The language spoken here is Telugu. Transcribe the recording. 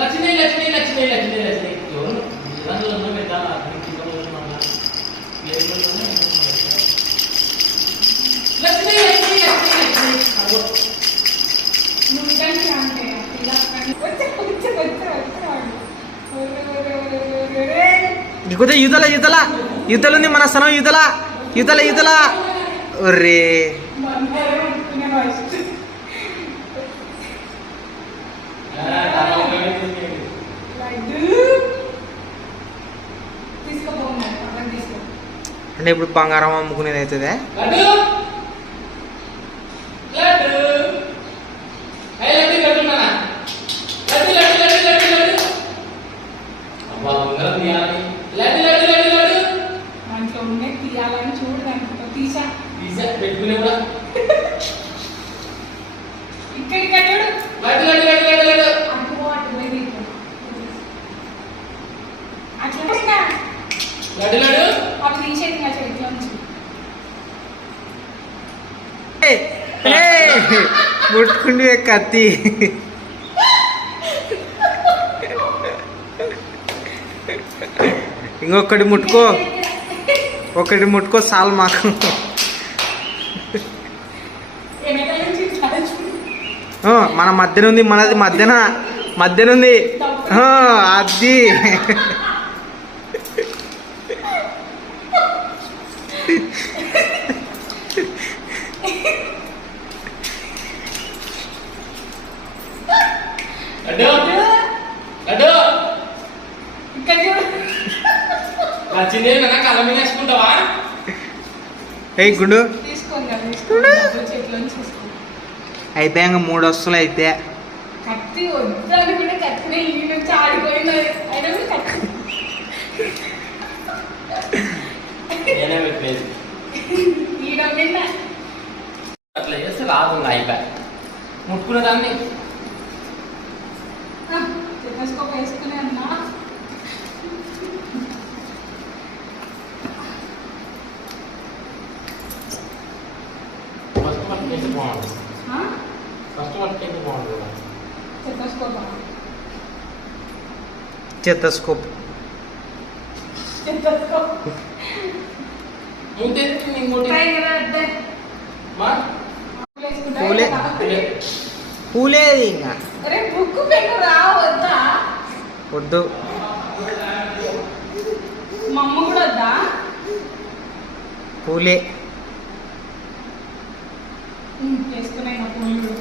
లక్ష్మి లక్ష్మి లక్ష్మి లక్ష్మి లక్ష్మి ఎవరు నిజంగా పెట్టాలా లక్ష్మి లక్ష్మి లక్ష్మి లక్ష్మి ఇంకొంచెం యువతల యువతల యువతలు ఉంది మన స్థలం యువతల యువతల యువతల ఒర్రే అంటే ఇప్పుడు బంగారం అమ్ముకునేది అవుతుంది ముట్టుకుండి కత్తి ఇంకొకటి ముట్టుకో ఒకటి ముట్టుకో చాలు మాకు మన మధ్యన ఉంది మనది మధ్యన ఉంది అది గుండు అయిపోయాక 3 వస్తువులు అయితే అట్లా చేస్తే రాదు అయిపోయి ముట్టుకునే దాన్ని వేసుకునే అన్నా చెత్తస్కోప్ పూలేదు ఇంకా వద్దు మా అమ్మ కూడా వద్దా పూలే వేసుకున్నాయి నా పూలు